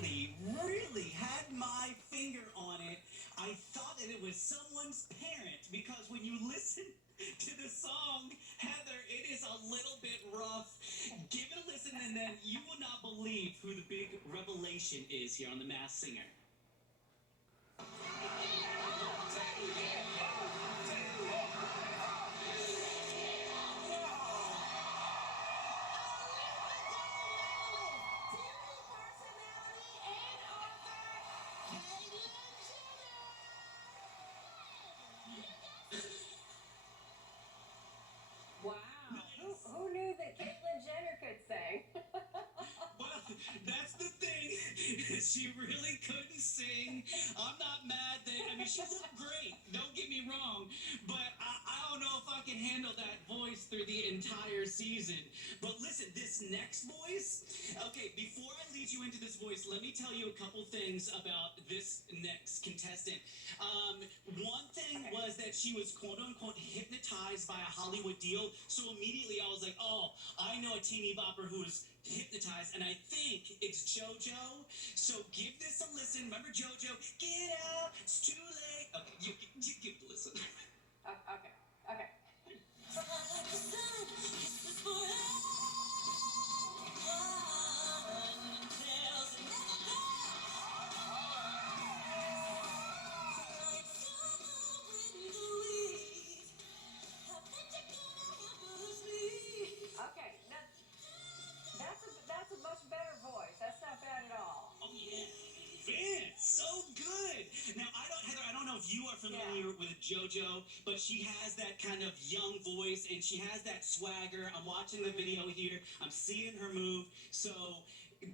really had my finger on it. I thought that it was someone's parent because when you listen to the song, Heather, it is a little bit rough. Give it a listen, and then you will not believe who the big revelation is here on The Masked Singer. Wow. Who knew that Caitlyn Jenner could sing? Well, that's the thing. She really couldn't sing. I'm not mad that, I mean, she looked great. Don't get me wrong. But I don't know if I can handle that voice through the entire season. But listen, this next voice, okay, before I lead you into this voice, let me tell you a couple things about this next contestant. One thing was that she was quote unquote hypnotized by a Hollywood deal. So immediately I was like, oh, I know a teeny bopper who was hypnotized, and I think it's JoJo. So give this a listen. Remember JoJo? Get out, it's too late. Okay, you give it a listen. Okay. Okay, that's a much better voice. That's not bad at all. Oh yeah, Vince, so good. Now Heather, I don't know if you are familiar with JoJo, but she has that kind of young voice and she has that swagger. I'm watching the video here. I'm seeing her move. So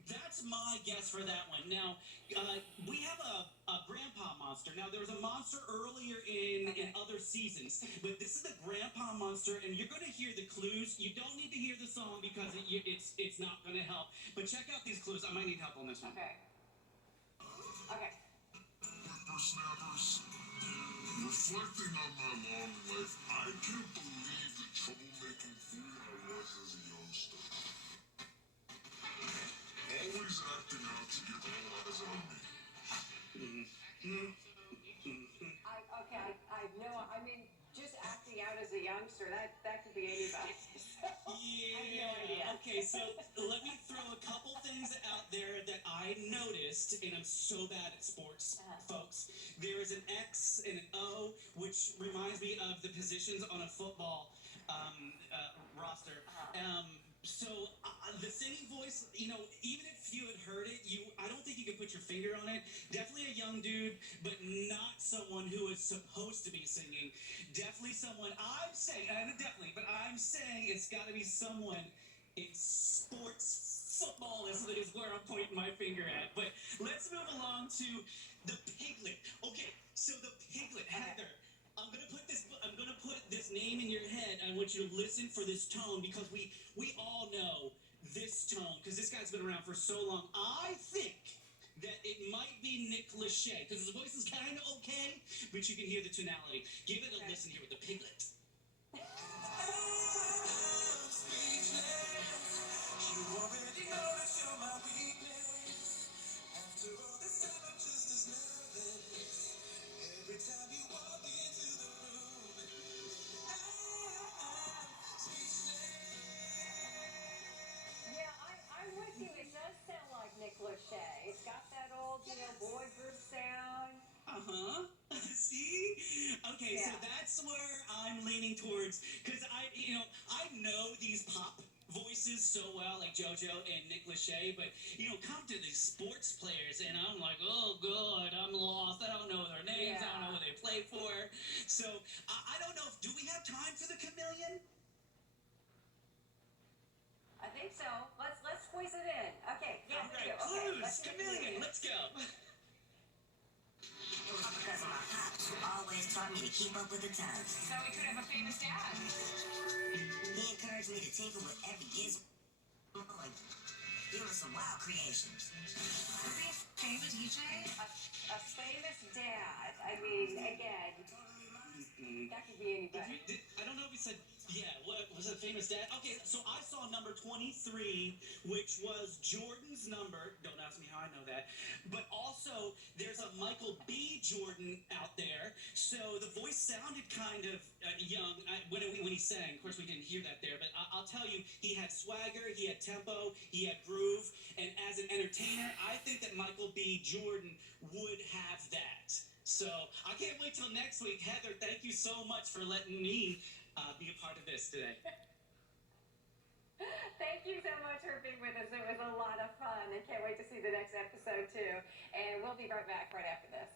that's my guess for that one. Now, we have a grandpa monster. Now, there was a monster earlier in other seasons, but this is the grandpa monster, and you're going to hear the clues. You don't need to hear the song because it's not going to help. But check out these clues. I might need help on this one. Okay. Whippersnappers, reflecting on my long life, I can't believe the troublemaking fool I was as a youngster. Always acting out to get all eyes on me. Just acting out as a youngster, that could be anybody. So, Yeah. I have no idea. Okay, so let me throw a couple things out there that I noticed, and I'm so bad at sports, folks. There is an X and an O, which reminds me of the positions on a football roster. So the singing voice, even if you had heard it, I don't think you could put your finger on it. Definitely a young dude, but not someone who is supposed to be singing. Definitely someone, I'm saying it's got to be someone in sports football is where I'm pointing my finger at. But let's move along to the piglet. Okay, so the piglet, Heather. I'm gonna put this name in your head. I want you to listen for this tone because we all know this tone because this guy's been around for so long. I think that it might be Nick Lachey because his voice is kind of okay, but you can hear the tonality. Give it a listen here with the piglet. I'm with you. It does sound like Nick Lachey. It's got that old, boy group sound. See? Okay, so that's where I'm leaning towards because I know these pop voices so well, like JoJo and Nick Lachey, but come to these sports players and I'm like, oh god, I'm lost. I don't know their names. I don't know who they play for. So I don't know. Do we have time for the chameleon? I think so. Let's squeeze it in. Okay. Yeah. All right, clues. Chameleon. Let's go. Because of my pops, who always taught me to keep up with the times. So we could have a famous dad. He encouraged me to tinker with every gizmo and give us some wild creations. Was he a famous DJ? A famous dad. I mean, again, that could be anybody. I don't know if he said, yeah, what was was it Famous Dad? Okay, so I saw number 23, which was Jordan's number. Don't ask me how I know that. But also, there's a Michael B. Jordan out there. So the voice sounded kind of young when he sang. Of course, we didn't hear that there. But I'll tell you, he had swagger, he had tempo, he had groove. And as an entertainer, I think that Michael B. Jordan would have that. So I can't wait till next week. Heather, thank you so much for letting me be a part of this today. Thank you so much for being with us. It was a lot of fun, and can't wait to see the next episode too. And we'll be right back right after this.